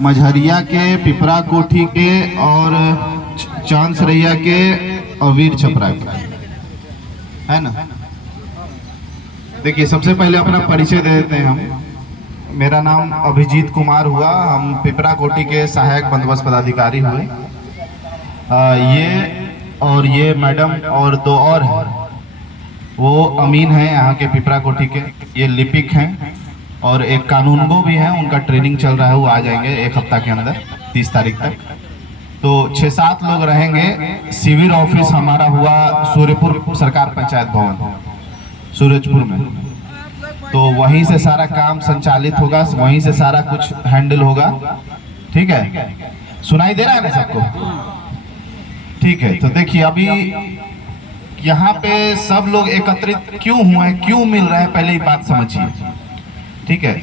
मझरिया के, पिपरा कोठी के और चांसरैया के और वीर छपरा के, है ना। देखिए सबसे पहले अपना परिचय दे देते हैं हम। मेरा नाम अभिजीत कुमार हुआ, हम पिपरा कोठी के सहायक बंदोबस्त पदाधिकारी हुए। ये मैडम और दो और हैं, वो अमीन हैं यहाँ के पिपरा कोठी के, ये लिपिक हैं और एक कानूनगो भी है, उनका ट्रेनिंग चल रहा है, वो आ जाएंगे एक हफ्ता के अंदर 30 तारीख तक। तो 6-7 लोग रहेंगे। सिविल ऑफिस हमारा हुआ सूर्यपुर सरकार पंचायत भवन सूरजपुर में, तो वहीं से सारा काम संचालित होगा, वहीं से सारा कुछ हैंडल होगा। ठीक है, सुनाई दे रहा है ना सबको? ठीक है, तो देखिए अभी यहाँ पे सब लोग एकत्रित क्यों हुए हैं, क्यों मिल रहे हैं, पहले ही बात समझिए। ठीक है,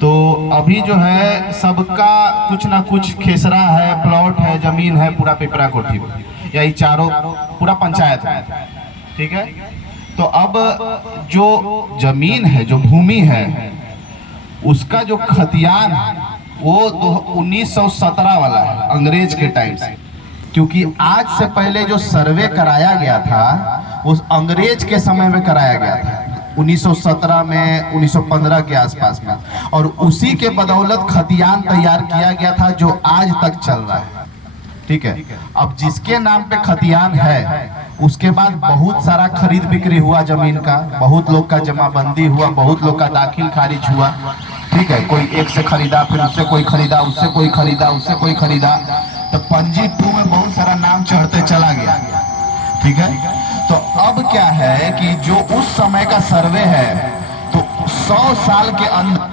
तो अभी जो है सबका कुछ ना कुछ खेसरा है, प्लॉट है, जमीन है पूरा पिपरा कोठी में, यही चारों पूरा पंचायत है। ठीक है, तो अब जो जमीन है, जो भूमि है, उसका जो खतियान वो 1917 वाला है, अंग्रेज के टाइम से। क्योंकि आज से पहले जो सर्वे कराया गया था उस अंग्रेज के समय में कराया गया था, 1917 में, 1915 के आसपास में, और उसी के बदौलत खतियान तैयार किया गया था जो आज तक चल रहा है। ठीक है, अब जिसके नाम पे खतियान है उसके बाद बहुत सारा खरीद बिक्री हुआ जमीन का, बहुत लोग का जमाबंदी हुआ, बहुत लोग का दाखिल खारिज हुआ। ठीक है, कोई एक से खरीदा, फिर उससे कोई खरीदा, उससे कोई खरीदा, उससे कोई खरीदा, तो पंजी 2 में बहुत सारा नाम चढ़ते चला गया। ठीक है, तो अब क्या है कि जो उस समय का सर्वे है, तो 100 साल के अंदर,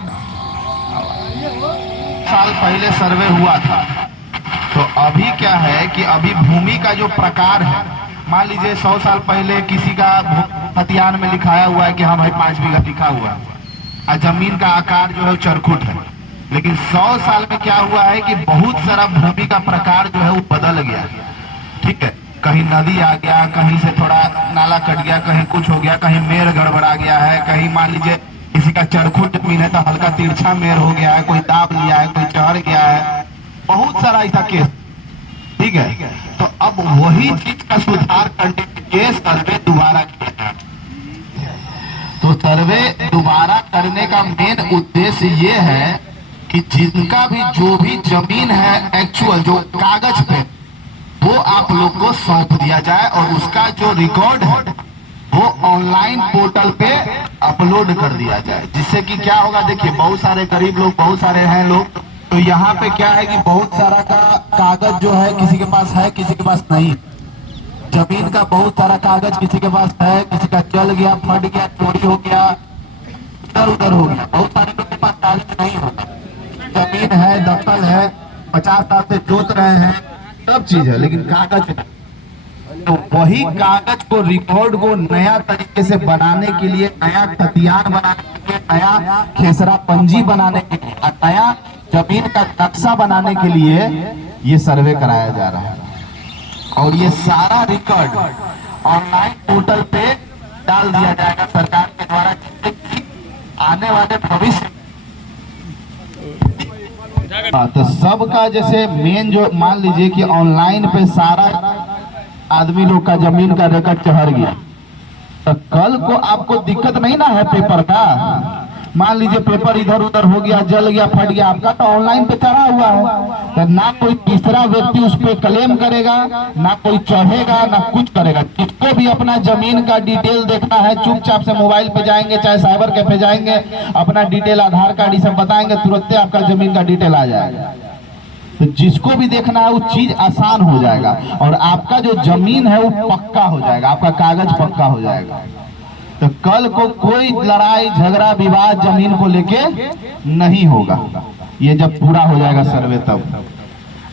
साल पहले सर्वे हुआ था। तो अभी क्या है कि अभी भूमि का जो प्रकार है, मान लीजिए 100 साल पहले किसी का खतियान में लिखाया हुआ है कि हाँ भाई 5 बीघा लिखा हुआ है, और जमीन का आकार जो है चरखुट है। लेकिन 100 साल में क्या हुआ है कि बहुत सारा भूमि का प्रकार जो है वो बदल गया। ठीक है, कहीं नदी आ गया, कहीं से थोड़ा नाला कट गया, कहीं कुछ हो गया, कहीं मेर गड़बड़ा गया है, कहीं मान लीजिए किसी का चरखुट जमीन है तो हल्का तिरछा मेर हो गया है, कोई दाब लिया है, कोई चढ़ गया है, बहुत सारा ऐसा केस। ठीक है, तो अब वही चीज का सुधार करने के लिए सर्वे दोबारा किया है। तो सर्वे दोबारा करने का मेन उद्देश्य ये है कि जिनका भी जो भी जमीन है एक्चुअल जो कागज पे, वो आप लोग को सौंप दिया जाए और उसका जो रिकॉर्ड है वो ऑनलाइन पोर्टल पे अपलोड कर दिया जाए। जिससे कि क्या होगा, देखिए बहुत सारे गरीब लोग, बहुत सारे हैं लोग, तो यहाँ पे क्या है कि बहुत सारा का कागज जो है किसी के पास है, किसी के पास नहीं। जमीन का बहुत सारा कागज किसी के पास है, किसी का जल गया, फट गया, चोरी हो गया, इधर उधर हो गया। बहुत सारे लोग के पास कागज नहीं होगा, जमीन है, दखल है, 50 साल से जोत रहे हैं, सब चीज है, लेकिन कागज नहीं। तो वही कागज को, रिकॉर्ड को नया तरीके से बनाने के लिए, नया खतियान बनाने के लिए, नया खेसरा पंजी बनाने के लिए, नया जमीन का नक्शा बनाने के लिए ये सर्वे कराया जा रहा है। और ये सारा रिकॉर्ड ऑनलाइन पोर्टल पे डाल दिया जाएगा सरकार के द्वारा, जिससे कि आने वाले भविष्य। तो सबका जैसे मेन जो मान लीजिए कि ऑनलाइन पे सारा आदमी लोग का जमीन का रिकॉर्ड चढ़ गया, तो कल को आपको दिक्कत नहीं ना है पेपर का। मान लीजिए पेपर इधर उधर हो गया, जल गया, फट गया, आपका तो ऑनलाइन पे चढ़ा हुआ है, तो ना कोई तीसरा व्यक्ति उस पर क्लेम करेगा, ना कोई चढ़ेगा, ना कुछ करेगा। जिसको भी अपना जमीन का डिटेल देखना है, चुपचाप से मोबाइल पे जाएंगे, चाहे साइबर कैफे जाएंगे, अपना डिटेल, आधार कार्ड ये सब बताएंगे, तुरंत आपका जमीन का डिटेल आ जाएगा। तो जिसको भी देखना है वो चीज आसान हो जाएगा और आपका जो जमीन है वो पक्का हो जाएगा, आपका कागज पक्का हो जाएगा। तो कल को कोई लड़ाई झगड़ा विवाद जमीन को लेके नहीं होगा, ये जब पूरा हो जाएगा सर्वे तब।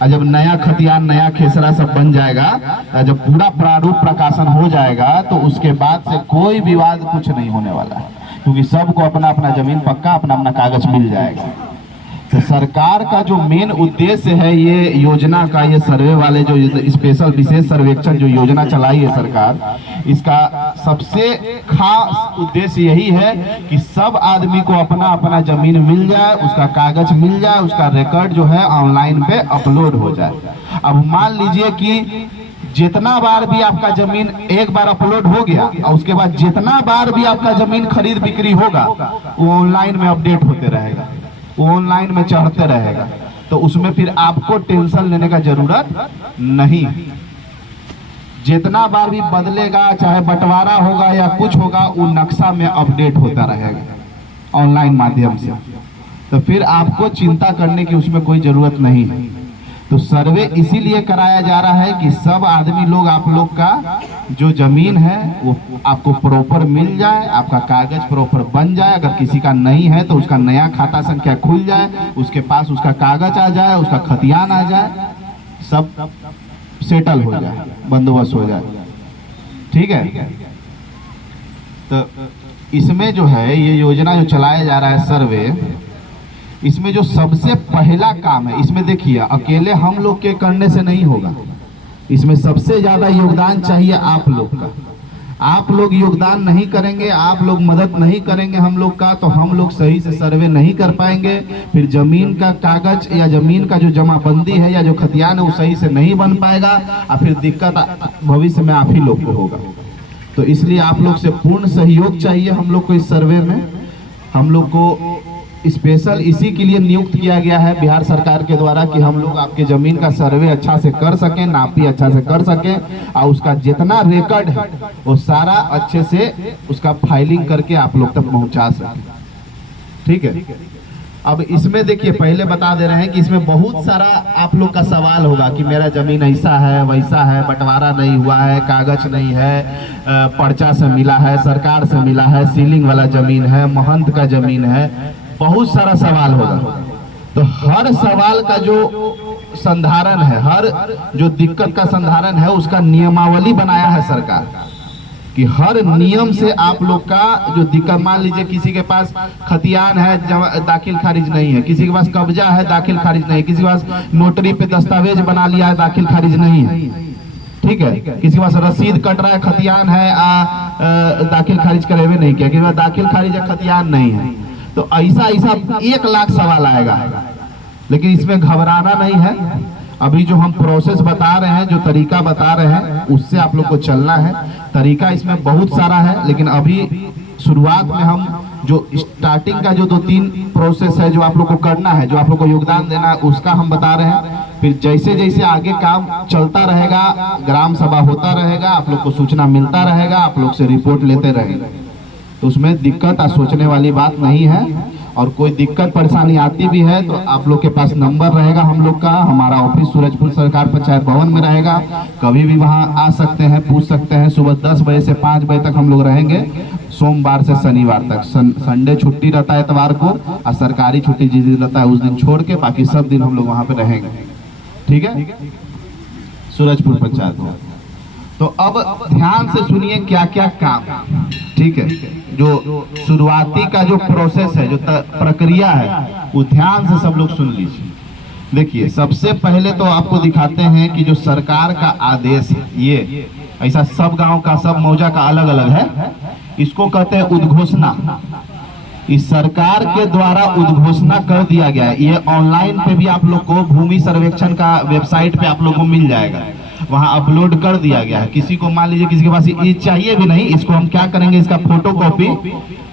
और जब नया खतियान, नया खेसरा सब बन जाएगा, जब पूरा प्रारूप प्रकाशन हो जाएगा, तो उसके बाद से कोई विवाद कुछ नहीं होने वाला है, क्योंकि सबको अपना अपना जमीन पक्का, अपना अपना कागज मिल जाएगा। तो सरकार का जो मेन उद्देश्य है ये योजना का, ये सर्वे वाले जो स्पेशल विशेष सर्वेक्षण जो योजना चलाई है सरकार, इसका सबसे खास उद्देश्य यही है कि सब आदमी को अपना अपना जमीन मिल जाए, उसका कागज मिल जाए, उसका रिकॉर्ड जो है ऑनलाइन पे अपलोड हो जाए। अब मान लीजिए कि जितना बार भी आपका जमीन एक बार अपलोड हो गया और उसके बाद जितना बार भी आपका जमीन खरीद बिक्री होगा वो ऑनलाइन में अपडेट होते रहेगा, वो ऑनलाइन में चढ़ते रहेगा। तो उसमें फिर आपको टेंशन लेने का जरूरत नहीं। जितना बार भी बदलेगा, चाहे बंटवारा होगा या कुछ होगा, वो नक्शा में अपडेट होता रहेगा ऑनलाइन माध्यम से। तो फिर आपको चिंता करने की उसमें कोई जरूरत नहीं है। तो सर्वे इसीलिए कराया जा रहा है कि सब आदमी लोग, आप लोग का जो जमीन है वो आपको प्रॉपर मिल जाए, आपका कागज प्रॉपर बन जाए। अगर किसी का नहीं है तो उसका नया खाता संख्या खुल जाए, उसके पास उसका कागज आ जाए, उसका खतियान आ जाए, सब सेटल हो जाए, बंदोबस्त हो जाए। ठीक है। तो इसमें जो है ये योजना जो चलाया जा रहा है सर्वे, इसमें जो सबसे पहला काम है, इसमें देखिए अकेले हम लोग के करने से नहीं होगा, इसमें सबसे ज्यादा योगदान चाहिए आप लोग का। आप लोग योगदान नहीं करेंगे, आप लोग मदद नहीं करेंगे हम लोग का, तो हम लोग सही से सर्वे नहीं कर पाएंगे। फिर जमीन का कागज या जमीन का जो जमाबंदी है या जो खतियान है वो सही से नहीं बन पाएगा और फिर दिक्कत भविष्य में आप ही लोग को होगा। तो इसलिए आप लोग से पूर्ण सहयोग चाहिए हम लोग को इस सर्वे में। हम लोग को स्पेशल इसी के लिए नियुक्त किया गया है बिहार सरकार के द्वारा कि हम लोग आपके जमीन का सर्वे अच्छा से कर सकें, नापी अच्छा से कर सकें और उसका जितना रिकॉर्ड है वो सारा अच्छे से उसका फाइलिंग करके आप लोग तक पहुंचा सकें। ठीक है। अब इसमें देखिए पहले बता दे रहे हैं कि इसमें बहुत सारा आप लोग का सवाल होगा कि मेरा जमीन ऐसा है वैसा है, बंटवारा नहीं हुआ है, कागज नहीं है, पर्चा से मिला है, सरकार से मिला है, सीलिंग वाला जमीन है, महंत का जमीन है, बहुत सारा सवाल होगा। तो हर सवाल का जो संधारण है, हर जो दिक्कत का संधारण है, उसका नियमावली बनाया है सरकार कि हर नियम से आप लोग का जो दिक्कत, मान लीजिए किसी के पास खतियान है, दाखिल खारिज नहीं है, किसी के पास कब्जा है, दाखिल खारिज नहीं है, किसी के पास नोटरी पे दस्तावेज बना लिया है, दाखिल खारिज नहीं है। ठीक है। किसी के पास रसीद कट रहा है, खतियान है, दाखिल खारिज करे हुए नहीं किया, किसी के पास दाखिल खारिज है, खतियान नहीं है। तो ऐसा 1 लाख सवाल आएगा, लेकिन इसमें घबराना नहीं है। अभी जो हम प्रोसेस बता रहे हैं, जो तरीका बता रहे हैं, उससे आप लोग को चलना है। तरीका इसमें बहुत सारा है, लेकिन अभी शुरुआत में हम जो स्टार्टिंग का जो 2-3 प्रोसेस है जो आप लोग को करना है, जो आप लोग को योगदान देना है, उसका हम बता रहे हैं। फिर जैसे जैसे आगे काम चलता रहेगा, ग्राम सभा होता रहेगा, आप लोग को सूचना मिलता रहेगा, आप लोग से रिपोर्ट लेते रहेंगे। तो उसमें दिक्कत सोचने वाली बात नहीं है। और कोई दिक्कत परेशानी आती भी है तो आप लोग के पास नंबर रहेगा हम लोग का, हमारा ऑफिस सूरजपुर सरकार पंचायत भवन में रहेगा, कभी भी वहां आ सकते हैं, पूछ सकते हैं। सुबह 10 बजे से 5 बजे तक हम लोग रहेंगे, सोमवार से शनिवार तक। संडे छुट्टी रहता है इतवार को, और सरकारी छुट्टी जिस दिन रहता है उस दिन छोड़ के बाकी सब दिन हम लोग वहां पे रहेंगे। ठीक है, सूरजपुर पंचायत में। तो अब ध्यान से सुनिए क्या क्या काम। ठीक है, जो शुरुआती का जो प्रोसेस है, जो प्रक्रिया है, वो ध्यान से सब लोग सुन लीजिए। देखिए सबसे पहले तो आपको दिखाते हैं कि जो सरकार का आदेश है, ये ऐसा सब गांव का, सब मौजा का अलग अलग है। इसको कहते हैं उद्घोषणा। इस सरकार के द्वारा उद्घोषणा कर दिया गया है। ये ऑनलाइन पे भी आप लोग को भूमि सर्वेक्षण का वेबसाइट पे आप लोग को मिल जाएगा, वहां अपलोड कर दिया गया है। किसी को मान लीजिए किसी के पास ये चाहिए भी नहीं, इसको हम क्या करेंगे, इसका फोटो कॉपी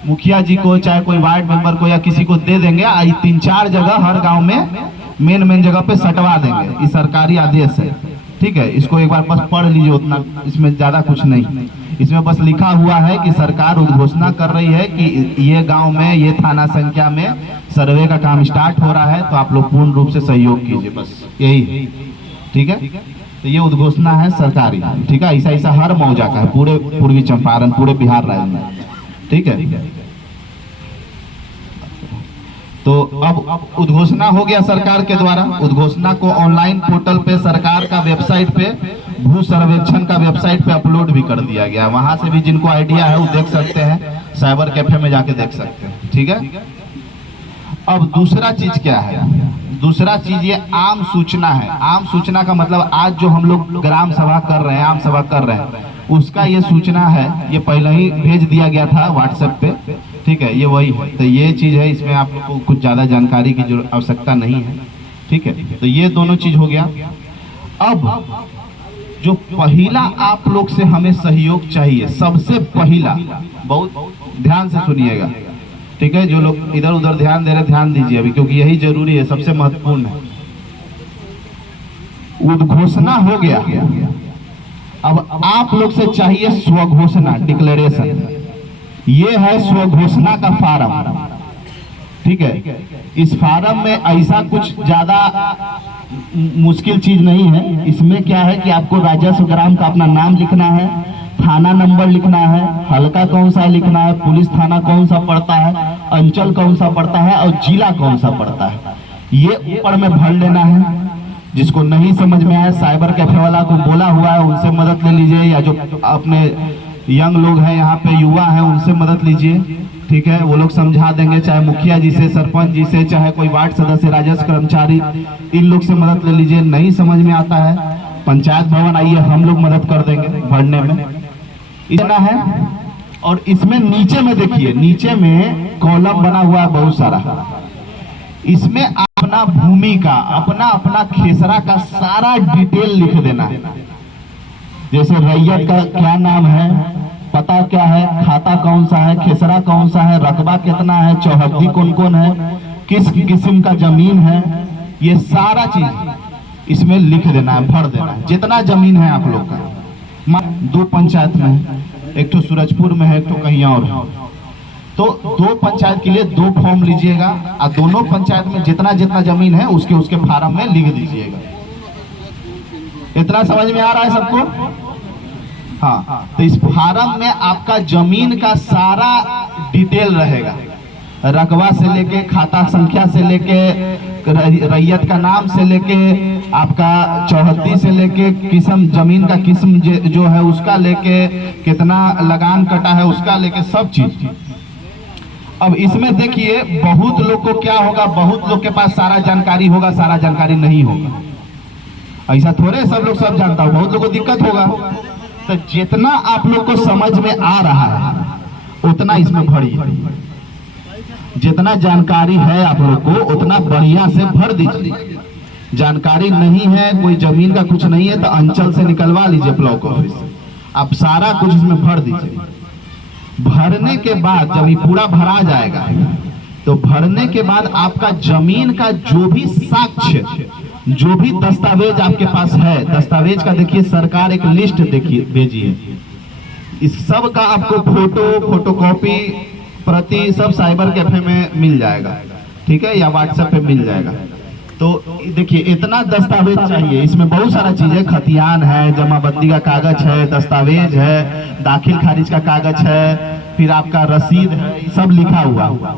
मुखिया जी को, चाहे कोई वार्ड मेंबर को या किसी को दे देंगे। 3-4 जगह हर गांव में मेन जगह पे सटवा देंगे। ये सरकारी आदेश है। ठीक है, इसको एक बार बस पढ़ लीजिए, उतना इसमें ज्यादा कुछ नहीं। इसमें बस लिखा हुआ है कि सरकार उद्घोषणा कर रही है कि ये गांव में, ये थाना संख्या में सर्वे का काम स्टार्ट हो रहा है, तो आप लोग पूर्ण रूप से सहयोग कीजिए, बस यही है। ठीक है, तो ये उद्घोषणा है सरकारी। ठीक है, ऐसा ऐसा हर मौजा का है, पूरे पूर्वी चंपारण, पूरे बिहार राज्य में। ठीक है, तो अब उद्घोषणा हो गया सरकार के द्वारा। उद्घोषणा को ऑनलाइन पोर्टल पे, सरकार का वेबसाइट पे, भू सर्वेक्षण का वेबसाइट पे अपलोड भी कर दिया गया। वहां से भी जिनको आइडिया है वो देख सकते हैं, साइबर कैफे में जाके देख सकते हैं। ठीक है, अब दूसरा चीज क्या है, दूसरा चीज ये आम सूचना है। आम सूचना का मतलब आज जो हम लोग ग्राम सभा कर रहे हैं, आम सभा कर रहे हैं, उसका ये सूचना है, ये पहले ही भेज दिया गया था व्हाट्सएप पे, ठीक है, ये वही है। तो ये चीज है, इसमें आप लोग को कुछ ज्यादा जानकारी की आवश्यकता नहीं है, ठीक है। तो ये दोनों चीज हो गया। अब जो पहला आप लोग से हमें सहयोग चाहिए, सबसे पहला, बहुत ध्यान से सुनिएगा, ठीक है। जो लोग इधर उधर ध्यान दे रहे, ध्यान दीजिए अभी, क्योंकि यही जरूरी है, सबसे महत्वपूर्ण है। उद्घोषणा हो गया, अब आप लोग से चाहिए स्वघोषणा, डिक्लेरेशन। ये है स्वघोषणा का फार्म, ठीक है। इस फार्म में ऐसा कुछ ज्यादा मुश्किल चीज नहीं है। इसमें क्या है कि आपको राजस्व ग्राम का अपना नाम लिखना है, थाना नंबर लिखना है, हल्का कौन सा लिखना है, पुलिस थाना कौन सा पड़ता है, अंचल कौन सा पड़ता है और जिला कौन सा पड़ता है, ये ऊपर में भर लेना है। जिसको नहीं समझ में आए, साइबर कैफे वाला को बोला हुआ है, उनसे मदद ले लीजिए, या जो अपने यंग लोग हैं यहाँ पे, युवा हैं, उनसे मदद लीजिए, ठीक है। वो लोग समझा देंगे, चाहे मुखिया जी से, सरपंच जी से, चाहे कोई वार्ड सदस्य, राजस्व कर्मचारी, इन लोग से मदद ले लीजिए। नहीं समझ में आता है, पंचायत भवन आइए, हम लोग मदद कर देंगे भरने में, इतना है। और इसमें नीचे में देखिए, नीचे में कॉलम बना हुआ है बहुत सारा। इसमें अपना भूमि का, अपना अपना खेसरा का सारा डिटेल लिख देना है। जैसे रैयत का क्या नाम है, पता क्या है, खाता कौन सा है, खेसरा कौन सा है, रकबा कितना है, चौहद्दी कौन कौन है, किस किस्म का जमीन है, ये सारा चीज इसमें लिख देना है, भर देना है। जितना जमीन है आप लोग का, 2 पंचायत में है, एक तो सूरजपुर में है, एक तो कहीं और है, तो 2 पंचायत के लिए 2 फॉर्म लीजिएगा, और दोनों पंचायत में जितना जितना जमीन है उसके उसके फार्म में लिख दीजिएगा। इतना समझ में आ रहा है सबको? हाँ, तो इस फार्म में आपका जमीन का सारा डिटेल रहेगा, रकबा से लेके, खाता संख्या से लेके, रैयत का नाम से लेके, आपका चौहद्दी से लेके, किस्म जमीन का किस्म जो है उसका लेके, कितना लगान कटा है उसका लेके, सब चीज। अब इसमें देखिए, बहुत लोग को क्या होगा, बहुत लोग के पास सारा जानकारी होगा, सारा जानकारी नहीं होगा। ऐसा थोड़े सब लोग सब जानता हो, बहुत लोगों को दिक्कत होगा। तो जितना आप लोग को समझ में आ रहा है उतना इसमें भरिए, जितना जानकारी है आप लोग को उतना बढ़िया से भर दीजिए। जानकारी नहीं है, कोई जमीन का कुछ नहीं है, तो अंचल से निकलवा लीजिए, ब्लॉक ऑफिस, आप सारा कुछ इसमें भर दीजिए। भरने के बाद जब ये पूरा भरा जाएगा, तो भरने के बाद आपका जमीन का जो भी साक्ष्य, जो भी दस्तावेज आपके पास है, दस्तावेज का देखिए सरकार एक लिस्ट देखिए भेजी है, इस सब का आपको फोटो, फोटोकॉपी, प्रति सब साइबर कैफे में मिल जाएगा, ठीक है, या व्हाट्सएप पे मिल जाएगा। तो देखिए इतना दस्तावेज चाहिए, इसमें बहुत सारा चीज है, खतियान है, जमाबंदी का कागज है, दस्तावेज है, दाखिल खारिज का कागज है, फिर आपका रसीद है, सब लिखा हुआ।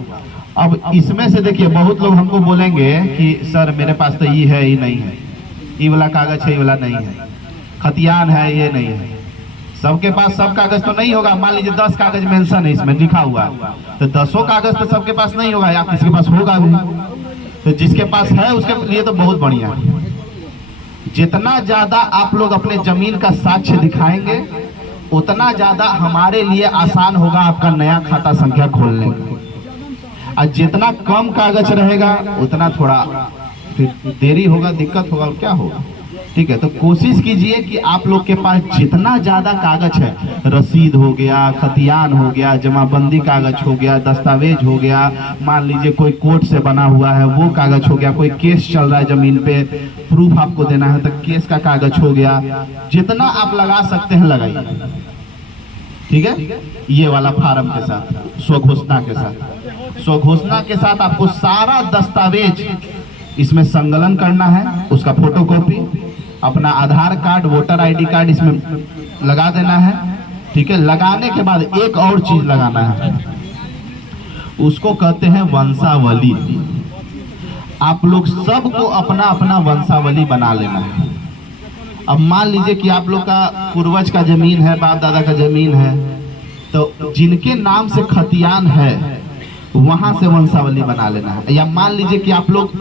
अब इसमें से देखिए बहुत लोग हमको बोलेंगे कि सर मेरे पास तो ये है, ये नहीं है, ये वाला कागज है, ये वाला नहीं है, खतियान है, ये नहीं है। सबके पास सब कागज तो नहीं होगा। मान लीजिए 10 कागज मेंशन है, इसमें लिखा हुआ है, तो 10 कागज तो सबके पास नहीं होगा, या किसी के पास होगा भी। तो जिसके पास है उसके लिए तो बहुत बढ़िया है। जितना ज्यादा आप लोग अपने जमीन का साक्ष्य दिखाएंगे, उतना ज्यादा हमारे लिए आसान होगा आपका नया खाता संख्या खोलने का। और जितना कम कागज रहेगा उतना थोड़ा फिर देरी होगा, दिक्कत होगा, और क्या होगा, ठीक है। तो कोशिश कीजिए कि आप लोग के पास जितना ज्यादा कागज है, रसीद हो गया, खतियान हो गया, जमाबंदी कागज हो गया, दस्तावेज हो गया, मान लीजिए कोई कोर्ट से बना हुआ है वो कागज हो गया, कोई केस चल रहा है जमीन पे, प्रूफ आपको देना है तो केस का कागज हो गया, जितना आप लगा सकते हैं लगाइए, ठीक है। ये वाला फार्म के साथ, स्वघोषणा के साथ, स्वघोषणा के साथ आपको सारा दस्तावेज इसमें संकलन करना है, उसका फोटोकॉपी, अपना आधार कार्ड, वोटर आईडी कार्ड इसमें लगा देना है, ठीक है। लगाने के बाद एक और चीज लगाना है, उसको कहते हैं वंशावली। आप लोग सबको अपना अपना वंशावली बना लेना है। अब मान लीजिए कि आप लोग का पूर्वज का जमीन है, बाप दादा का जमीन है, तो जिनके नाम से खतियान है वहां से वंशावली बना लेना है। या मान लीजिए कि आप लोग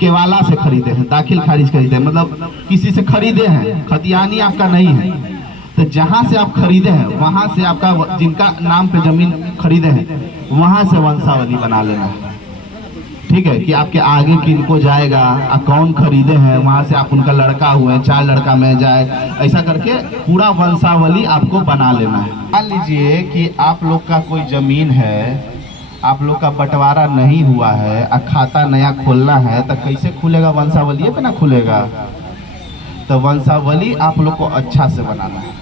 केवाला से खरीदे हैं, दाखिल खारिज खरीदे हैं, मतलब किसी से खरीदे हैं, खतियानी आपका नहीं है, तो जहां से आप खरीदे हैं वहां से आपका, जिनका नाम पे जमीन खरीदे हैं वहां से वंशावली बना लेना है। ठीक है, कि आपके आगे किनको जाएगा, कौन खरीदे हैं, वहां से आप उनका लड़का हुए, 4 लड़का में जाए, ऐसा करके पूरा वंशावली आपको बना लेना है। मान लीजिए कि आप लोग का कोई जमीन है, आप लोग का बंटवारा नहीं हुआ है, खाता नया खोलना है, तो कैसे खुलेगा? वंशावली पे ना खुलेगा। तो वंशावली आप लोग को अच्छा से बनाना है।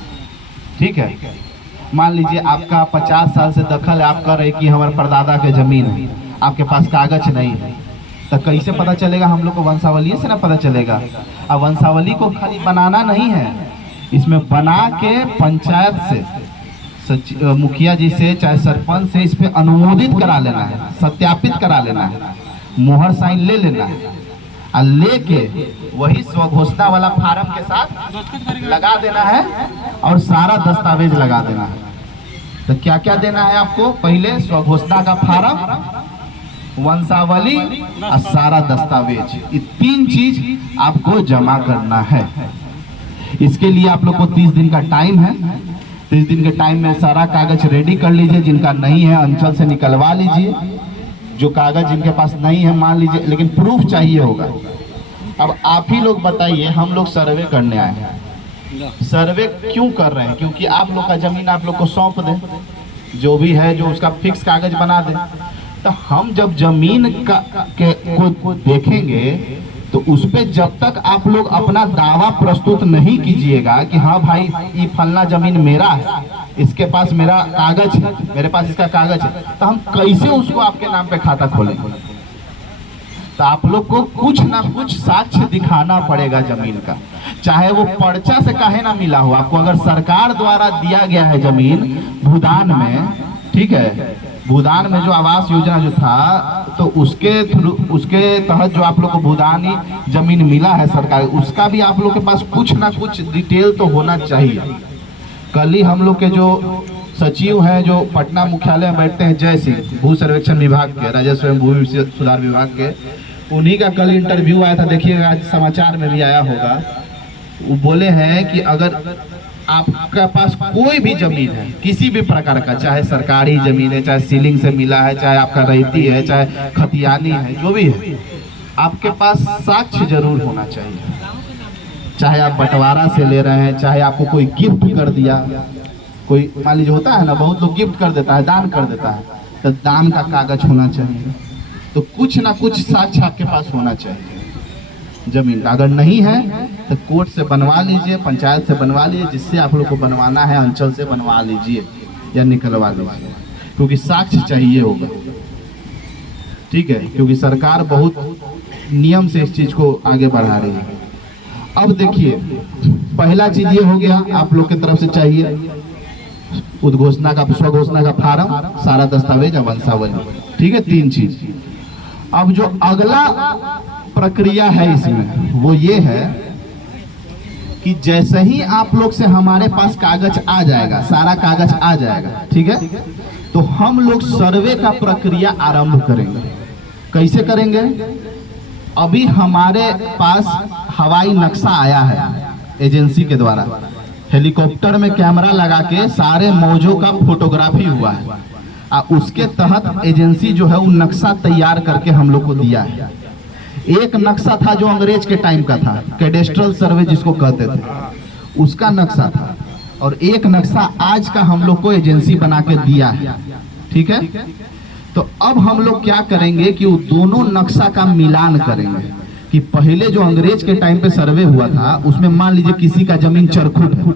ठीक है, मान लीजिए आपका 50 साल से दखल है, आप कह रहे कि हमारे परदादा के जमीन है, आपके पास कागज नहीं है, तो कैसे पता चलेगा? हम लोग को वंशावली से ना पता चलेगा। अब वंशावली को खाली बनाना नहीं है, इसमें बना के पंचायत से, मुखिया जी से, चाहे सरपंच से इस पे अनुमोदित करा लेना है, सत्यापित करा लेना है, मोहर साइन ले लेना है, और लेके वही स्वघोषणा वाला फार्म के साथ लगा देना है और सारा दस्तावेज लगा देना है। तो क्या क्या देना है आपको? पहले स्वघोषणा का फार्म, वंशावली और सारा दस्तावेज, ये 3 चीज आपको जमा करना है। इसके लिए आप लोग को 30 दिन का टाइम है। 30 दिन के टाइम में सारा कागज रेडी कर लीजिए, जिनका नहीं है अंचल से निकलवा लीजिए, जो कागज जिनके पास नहीं है मान लीजिए, लेकिन प्रूफ चाहिए होगा। अब आप ही लोग बताइए, हम लोग सर्वे करने आए हैं, सर्वे क्यों कर रहे हैं? क्योंकि आप लोग का जमीन आप लोग को सौंप दें, जो भी है जो उसका फिक्स कागज बना दें। तो हम जब जमीन को देखेंगे तो उस पे जब तक आप लोग अपना दावा प्रस्तुत नहीं कीजिएगा कि हाँ भाई ये फलना जमीन मेरा है, इसके पास मेरा कागज है, मेरे पास इसका कागज है, तो हम कैसे उसको आपके नाम पे खाता खोलेंगे? तो आप लोग को कुछ ना कुछ साक्ष्य दिखाना पड़ेगा जमीन का, चाहे वो पर्चा से काहे ना मिला हो आपको। अगर सरकार द्वारा दिया गया है जमीन भूदान में, ठीक है, भूदान में जो आवास योजना जो था, तो उसके तहत जो आप लोग को भूदानी जमीन मिला है सरकार, उसका भी आप लोग के पास कुछ ना कुछ डिटेल तो होना चाहिए। कल ही हम लोग के जो सचिव हैं, जो पटना मुख्यालय में बैठते हैं, जय सिंह, भू सर्वेक्षण विभाग के, राजस्व एवं भूमि सुधार विभाग के, उन्हीं का कल इंटरव्यू आया था, देखिएगा आज समाचार में भी आया होगा। वो बोले हैं कि अगर आपका पास कोई भी जमीन है, किसी भी प्रकार का, चाहे सरकारी जमीन है, चाहे सीलिंग से मिला है, चाहे आपका रहती है, चाहे खतियानी है, जो भी है, आपके पास साक्ष्य जरूर होना चाहिए। चाहे आप बंटवारा से ले रहे हैं, चाहे आपको कोई गिफ्ट कर दिया, कोई मान लीजिए होता है ना, बहुत लोग गिफ्ट कर देता है, दान कर देता है, तो दान का कागज होना चाहिए। तो कुछ ना कुछ साक्ष्य आपके पास होना चाहिए जमीन का। अगर नहीं है तो कोर्ट से बनवा लीजिए, पंचायत से बनवा लीजिए, जिससे आप लोग को बनवाना है अंचल से बनवा लीजिए या निकलवा लीजिए, क्योंकि साक्ष्य चाहिए होगा। ठीक है, क्योंकि सरकार बहुत नियम से इस चीज को आगे बढ़ा रही है। अब देखिए, पहला चीज ये हो गया, आप लोग की तरफ से चाहिए उद्घोषणा का, स्वघोषणा का फार्म, सारा दस्तावेज और वंशावली। ठीक है, 3 चीज। अब जो अगला प्रक्रिया है इसमें वो ये है कि जैसे ही आप लोग से हमारे पास कागज आ जाएगा, सारा कागज आ जाएगा, ठीक है, तो हम लोग सर्वे का प्रक्रिया आरंभ करेंगे। कैसे करेंगे? अभी हमारे पास हवाई नक्शा आया है एजेंसी के द्वारा, हेलीकॉप्टर में कैमरा लगा के सारे मौजों का फोटोग्राफी हुआ है, और उसके तहत एजेंसी जो है वो नक्शा तैयार करके हम लोग को दिया है। एक नक्शा था जो अंग्रेज के टाइम का था, कैडेस्ट्रल सर्वे जिसको कहते थे, उसका नक्शा था, और एक नक्शा आज का हम लोग को एजेंसी बना के दिया है। ठीक है, तो अब हम लोग क्या करेंगे कि वो दोनों नक्शा का मिलान करेंगे कि पहले जो अंग्रेज के टाइम पे सर्वे हुआ था उसमें मान लीजिए किसी का जमीन चरखुट है,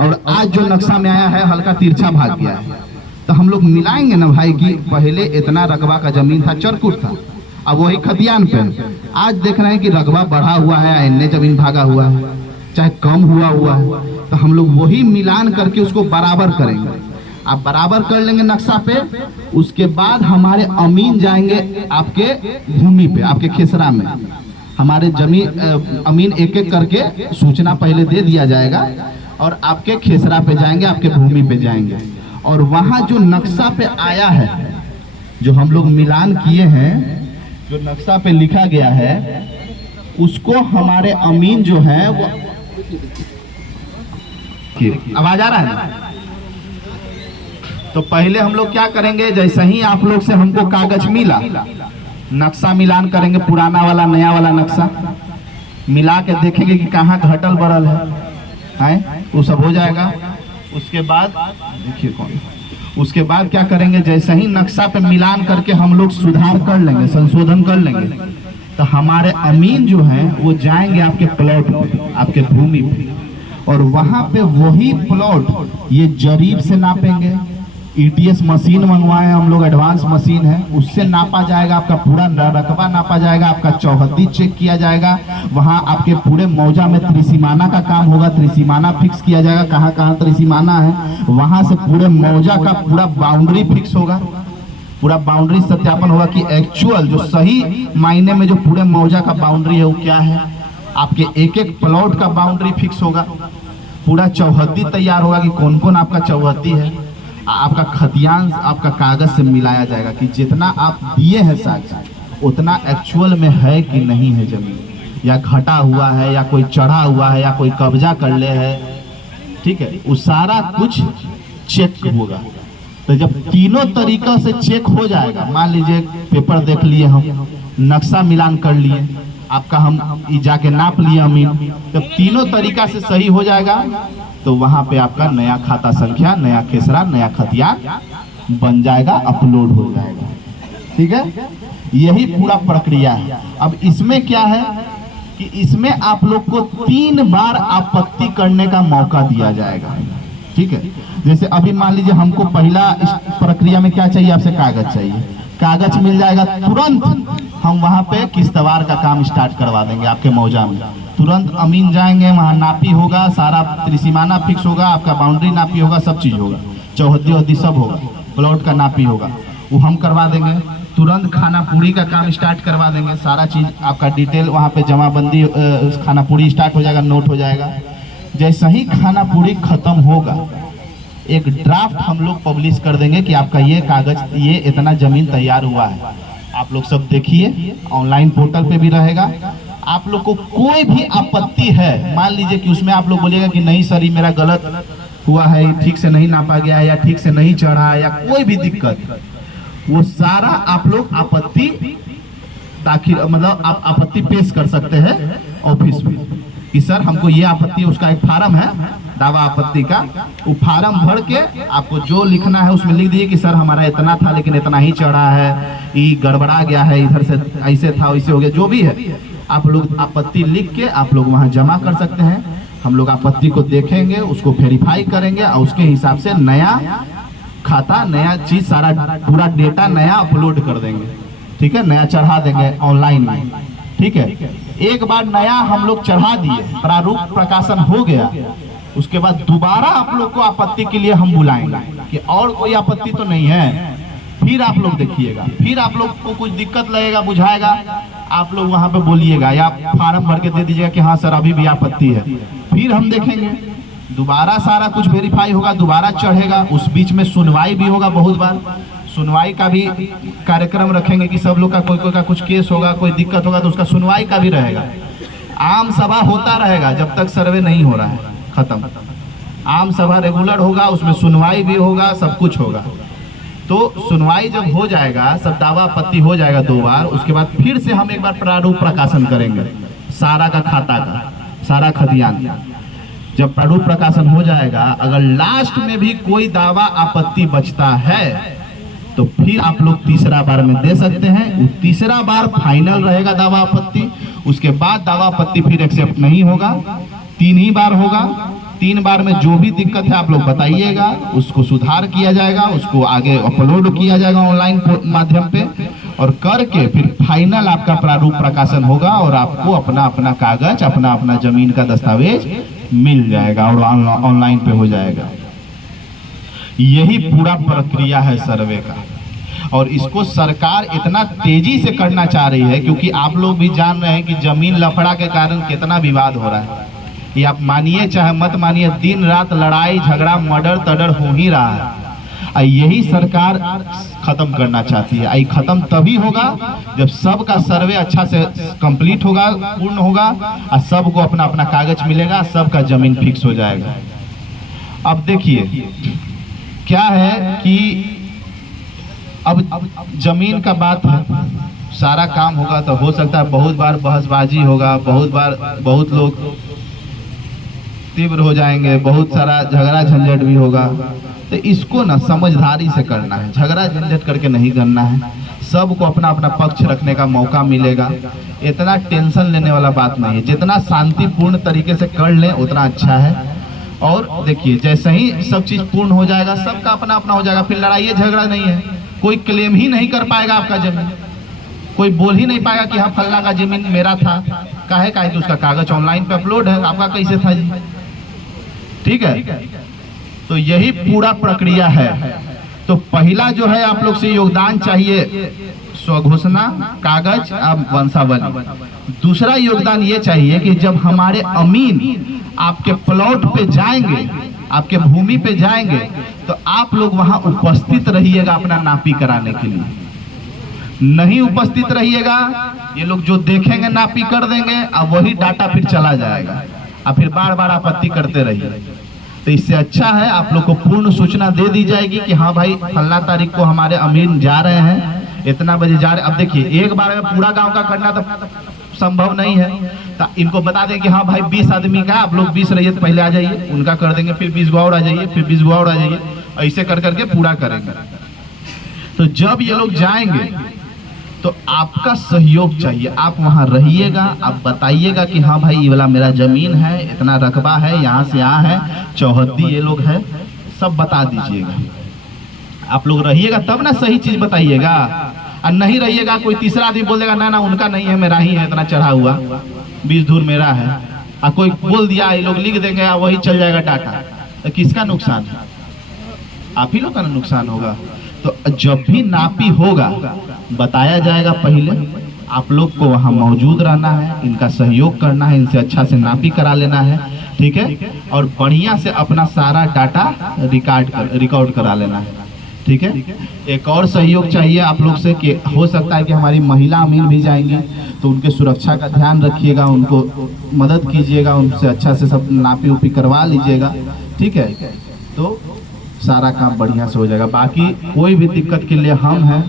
और आज जो नक्शा में आया है हल्का तिरछा भाग गया है, तो हम लोग मिलाएंगे ना भाई कि पहले इतना रकबा का जमीन था, चरखुट था, अब वही खतियान पे आज देख रहे हैं कि रकबा बढ़ा हुआ है, अन्य जमीन भागा हुआ है, चाहे कम हुआ है, तो हम लोग वही मिलान करके उसको बराबर करेंगे। आप बराबर कर लेंगे नक्शा पे, उसके बाद हमारे अमीन जाएंगे आपके भूमि पे, आपके खेसरा में हमारे जमीन अमीन एक एक करके सूचना पहले दे दिया जाएगा, और आपके खेसरा पे जाएंगे, आपके भूमि पे जाएंगे, और वहां जो नक्शा पे आया है जो हम लोग मिलान किए हैं, जो नक्शा पे लिखा गया है, उसको हमारे अमीन जो है वो आवाज आ रहा है। तो पहले हम लोग क्या करेंगे, जैसे ही आप लोग से हमको कागज मिला, नक्शा मिलान करेंगे, पुराना वाला नया वाला नक्शा मिला के देखेंगे कि कहाँ घटल बढ़ल है, वो सब हो जाएगा। उसके बाद देखिए कौन, उसके बाद क्या करेंगे, जैसे ही नक्शा पे मिलान करके हम लोग सुधार कर लेंगे, संशोधन कर लेंगे, तो हमारे अमीन जो हैं वो जाएंगे आपके प्लॉट पे, आपके भूमि पे, और वहां पे वही प्लॉट ये जरीब से नापेंगे। ईटीएस मशीन मंगवाए हम लोग, एडवांस मशीन है, उससे नापा जाएगा, आपका पूरा रकबा नापा जाएगा, आपका चौहद्दी चेक किया जाएगा, वहां आपके पूरे मौजा में त्रिसीमाना का काम होगा, त्रिसीमाना फिक्स किया जाएगा, कहाँ कहाँ त्रिसीमाना है, वहां से पूरे मौजा का पूरा बाउंड्री फिक्स होगा, पूरा बाउंड्री सत्यापन होगा कि एक्चुअल जो सही मायने में जो पूरे मौजा का बाउंड्री है वो क्या है। आपके एक एक प्लॉट का बाउंड्री फिक्स होगा, पूरा चौहद्दी तैयार होगा कि कौन कौन आपका चौहद्दी है, आपका खतियान आपका कागज से मिलाया जाएगा कि जितना आप दिए हैं साक्ष्य उतना एक्चुअल में है कि नहीं है जमीन, या घटा हुआ है, या कोई चढ़ा हुआ है, या कोई कब्जा कर ले है, ठीक है, वो सारा कुछ चेक होगा। तो जब तीनों तरीका से चेक हो जाएगा, मान लीजिए पेपर देख लिए, हम नक्शा मिलान कर लिए, आपका हम जाके नाप लिए अमीन, जब तीनों तरीका से सही हो जाएगा तो वहां पे आपका नया खाता संख्या, नया खेसरा, नया खतियान बन जाएगा, अपलोड हो जाएगा। ठीक है, यही पूरा प्रक्रिया है। अब इसमें क्या है कि इसमें आप लोग को 3 बार आपत्ति करने का मौका दिया जाएगा। ठीक है, जैसे अभी मान लीजिए हमको पहला इस प्रक्रिया में क्या चाहिए, आपसे कागज चाहिए, कागज मिल जाएगा, तुरंत हम वहां पे किस्तवार का काम स्टार्ट करवा देंगे आपके मौजा में। तुरंत अमीन जाएंगे, वहां नापी होगा, सारा त्रिसीमाना फिक्स होगा, आपका बाउंड्री नापी होगा, सब चीज होगा, चौहद्दी वहद्दी सब होगा, प्लॉट का नापी होगा, वो हम करवा देंगे। तुरंत खाना पूरी का काम स्टार्ट करवा देंगे, सारा चीज आपका डिटेल वहां पे जमाबंदी, खाना पूरी स्टार्ट हो जाएगा, नोट हो जाएगा। जैसे ही खाना पूरी खत्म होगा, एक ड्राफ्ट हम लोग पब्लिश कर देंगे कि आपका ये कागज, ये इतना जमीन तैयार हुआ है, आप लोग सब देखिए, ऑनलाइन पोर्टल पे भी रहेगा। आप लोग को कोई भी आपत्ति है, मान लीजिए कि उसमें आप लोग बोलिएगा कि नहीं सर ये मेरा गलत हुआ है, ठीक से नहीं नापा गया है, या ठीक से नहीं चढ़ा है, या कोई भी दिक्कत, वो सारा आप लोग आपत्ति दाखिल, मतलब आप आपत्ति पेश कर सकते हैं ऑफिस में कि सर हमको ये आपत्ति, उसका एक फार्म है दावा आपत्ति का, वो फार्म भर के आपको जो लिखना है उसमें लिख दीजिए कि सर हमारा इतना था लेकिन इतना ही चढ़ा है, ये गड़बड़ा गया है, इधर से ऐसे था वैसे हो गया, जो भी है आप लोग आपत्ति लिख के आप लोग वहां जमा कर सकते हैं। हम लोग आपत्ति को देखेंगे, उसको वेरीफाई करेंगे और उसके हिसाब से नया खाता, नया चीज, सारा पूरा डेटा नया अपलोड कर देंगे। ठीक है, नया चढ़ा देंगे ऑनलाइन में। ठीक है, एक बार नया हम लोग चढ़ा दिए, प्रारूप प्रकाशन हो गया, उसके बाद दोबारा आप लोग को आपत्ति के लिए हम बुलाएंगे कि और कोई आपत्ति तो नहीं है, फिर आप लोग देखिएगा, फिर आप लोग को कुछ दिक्कत लगेगा, बुझाएगा, आप लोग वहां पे बोलिएगा या फार्म भर के दे दीजिएगा कि हाँ सर अभी भी आपत्ति है, फिर हम देखेंगे, दोबारा सारा कुछ वेरीफाई होगा, दोबारा चढ़ेगा, उस बीच में सुनवाई भी होगा, बहुत बार सुनवाई का भी कार्यक्रम रखेंगे कि सब लोग का कोई का कुछ केस होगा, कोई दिक्कत होगा तो उसका सुनवाई का भी रहेगा। आम सभा होता रहेगा जब तक सर्वे नहीं हो रहा है खत्म, आम सभा रेगुलर होगा, उसमें सुनवाई भी होगा, सब कुछ होगा। तो सुनवाई जब हो जाएगा, सब दावा आपत्ति हो जाएगा 2 बार, उसके बाद फिर से हम एक बार प्रारूप प्रकाशन करेंगे सारा का खाता का, सारा खतियान। जब प्रारूप प्रकाशन हो जाएगा, अगर लास्ट में भी कोई दावा आपत्ति बचता है तो फिर आप लोग तीसरा बार में दे सकते हैं। वो तीसरा बार फाइनल रहेगा दावा आपत्ति, उसके बाद दावा आपत्ति फिर एक्सेप्ट नहीं होगा, 3 ही बार होगा। 3 बार में जो भी दिक्कत है आप लोग बताइएगा, उसको सुधार किया जाएगा, उसको आगे अपलोड किया जाएगा ऑनलाइन माध्यम पे, और करके फिर फाइनल आपका प्रारूप प्रकाशन होगा और आपको अपना अपना कागज, अपना अपना जमीन का दस्तावेज मिल जाएगा और ऑनलाइन पे हो जाएगा। यही पूरा प्रक्रिया है सर्वे का, और इसको सरकार इतना तेजी से करना चाह रही है क्योंकि आप लोग भी जान रहे हैं कि जमीन लफड़ा के कारण कितना विवाद हो रहा है। ये आप मानिए चाहे मत मानिए, दिन रात लड़ाई झगड़ा, मर्डर तर्डर हो ही रहा है। यही सरकार खत्म करना चाहती है। आई खत्म तभी होगा जब सबका सर्वे अच्छा से कंप्लीट होगा, पूर्ण होगा, और सबको अपना अपना कागज मिलेगा, सबका जमीन फिक्स हो जाएगा। अब देखिए क्या है कि अब जमीन का बात है, सारा काम होगा तो हो सकता है बहुत बार बहसबाजी होगा, बहुत लोग तीव्र हो जाएंगे, बहुत सारा झगड़ा झंझट भी होगा। तो इसको ना समझदारी से करना है, झगड़ा झंझट करके नहीं करना है। सबको अपना अपना पक्ष रखने का मौका मिलेगा। इतना टेंशन लेने वाला बात नहीं है, जितना शांतिपूर्ण तरीके से कर लें उतना अच्छा है। और देखिए जैसे ही सब चीज पूर्ण हो जाएगा, सबका अपना अपना हो जाएगा, फिर लड़ाई झगड़ा नहीं है। कोई क्लेम ही नहीं कर पाएगा आपका जमीन, कोई बोल ही नहीं पाएगा कि हाँ फल्ला का जमीन मेरा था। काहे तो उसका कागज ऑनलाइन पे अपलोड है, आपका कैसे था जी? ठीक है, तो यही पूरा प्रक्रिया है। तो पहला जो है आप लोग से योगदान चाहिए स्वघोषणा कागज अब वंशावली। दूसरा योगदान ये चाहिए कि जब हमारे अमीन आपके प्लॉट पे जाएंगे, आपके भूमि पे जाएंगे, तो आप लोग वहां उपस्थित रहिएगा अपना नापी कराने के लिए। नहीं उपस्थित रहिएगा, ये लोग जो देखेंगे नापी कर देंगे और वही डाटा फिर चला जाएगा और फिर बार बार आपत्ति करते रहिए। तो इससे अच्छा है आप लोग को पूर्ण सूचना दे दी जाएगी कि हाँ भाई फल्ला तारीख को हमारे अमीन जा रहे हैं, इतना बजे जा रहे हैं। अब देखिए एक बार में पूरा गांव का करना तो संभव नहीं है, तो इनको बता दें कि हाँ भाई 20 आदमी का आप लोग 20 रहिए, तो पहले आ जाइए, उनका कर देंगे, फिर 20 गो और आ जाइए, फिर 20 गो और आ जाइए, ऐसे कर करके पूरा करेंगे। तो जब ये लोग जाएंगे तो आपका सहयोग चाहिए, आप वहां रहिएगा, आप बताइएगा कि हाँ भाई ये वाला मेरा जमीन है, इतना रकबा है, यहाँ से यहाँ है, चौहद्दी ये लोग है, सब बता दीजिएगा। आप लोग रहिएगा तब ना सही चीज बताइएगा, और नहीं रहिएगा कोई तीसरा आदमी बोल देगा ना उनका नहीं है मेरा ही है, इतना चढ़ा हुआ 20 धूर मेरा है, और कोई बोल दिया ये लोग लिख देंगे और वही चल जाएगा डाटा, तो किसका नुकसान है? आप ही लोग का नुकसान होगा। तो जब भी नापी होगा बताया जाएगा, पहले आप लोग को वहां मौजूद रहना है, इनका सहयोग करना है, इनसे अच्छा से नापी करा लेना है, ठीक है, और बढ़िया से अपना सारा डाटा रिकॉर्ड करा लेना है, ठीक है। एक और सहयोग चाहिए आप लोग से कि हो सकता है कि हमारी महिला अमीन भी जाएंगी, तो उनके सुरक्षा का ध्यान रखिएगा, उनको मदद कीजिएगा, उनसे अच्छा से सब नापी उपी करवा लीजिएगा, ठीक है। तो सारा काम बढ़िया से हो जाएगा। बाकी कोई भी दिक्कत के लिए हम हैं,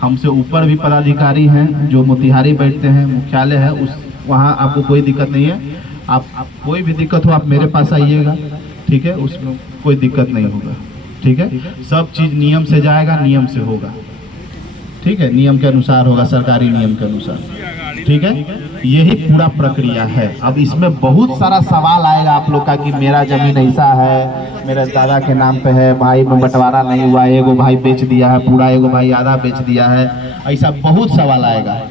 हमसे ऊपर भी पदाधिकारी हैं जो मोतिहारी बैठते हैं, मुख्यालय है उस, वहाँ आपको कोई दिक्कत नहीं है। आप कोई भी दिक्कत हो आप मेरे पास आइएगा, ठीक है, उसमें कोई दिक्कत नहीं होगा, ठीक है। सब चीज़ नियम से जाएगा, नियम से होगा, ठीक है, नियम के अनुसार होगा, सरकारी नियम के अनुसार, ठीक है। यही पूरा प्रक्रिया है। अब इसमें बहुत सारा सवाल आएगा आप लोग का कि मेरा जमीन ऐसा है, मेरे दादा के नाम पे है, भाई में बंटवारा नहीं हुआ, एगो भाई बेच दिया है पूरा, एगो भाई आधा बेच दिया है, ऐसा बहुत सवाल आएगा।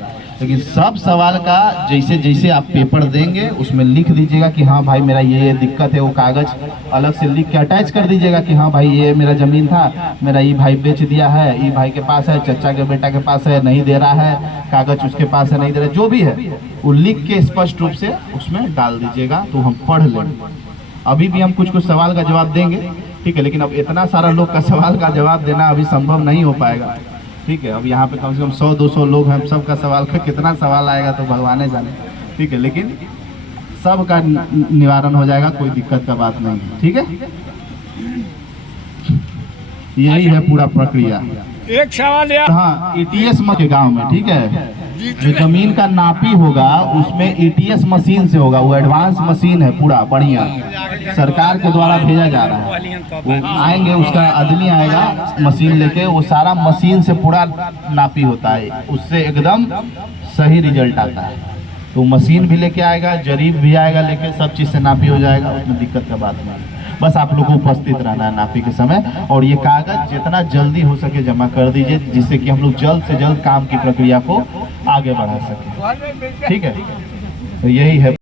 लेकिन सब सवाल का जैसे जैसे आप पेपर देंगे उसमें लिख दीजिएगा कि हाँ भाई मेरा ये दिक्कत है, वो कागज अलग से लिख के अटैच कर दीजिएगा कि हाँ भाई ये मेरा जमीन था, मेरा ये भाई बेच दिया है, ये भाई के पास है, चचा के बेटा के पास है, नहीं दे रहा है, कागज उसके पास है, नहीं दे रहा, जो भी है वो लिख के स्पष्ट रूप से उसमें डाल दीजिएगा, तो हम पढ़ लेंगे। अभी भी हम कुछ सवाल का जवाब देंगे, ठीक है, लेकिन अब इतना सारा लोग का सवाल का जवाब देना अभी संभव नहीं हो पाएगा, ठीक है। अब यहाँ पे कम से कम 100-200 लोग हैं, सबका सवाल का कितना सवाल आएगा तो भगवान जाने, ठीक है, लेकिन सब का निवारण हो जाएगा, कोई दिक्कत का बात नहीं है, ठीक है। यही है पूरा प्रक्रिया। एक सवाल है, हाँ, ETS के गांव में, ठीक है, जो जमीन का नापी होगा उसमें ETS मशीन से होगा, वो एडवांस मशीन है, पूरा बढ़िया सरकार के द्वारा भेजा जा रहा है। वो आएंगे, उसका आदमी आएगा मशीन लेके, वो सारा मशीन से पूरा नापी होता है, उससे एकदम सही रिजल्ट आता है। तो मशीन भी लेके आएगा, जरीब भी आएगा लेके, सब चीज़ से नापी हो जाएगा, उसमें दिक्कत का बात नहीं। बस आप लोग को उपस्थित रहना है नापी के समय, और ये कागज जितना जल्दी हो सके जमा कर दीजिए, जिससे कि हम लोग जल्द से जल्द काम की प्रक्रिया को आगे बढ़ा सकें, ठीक है। तो यही है।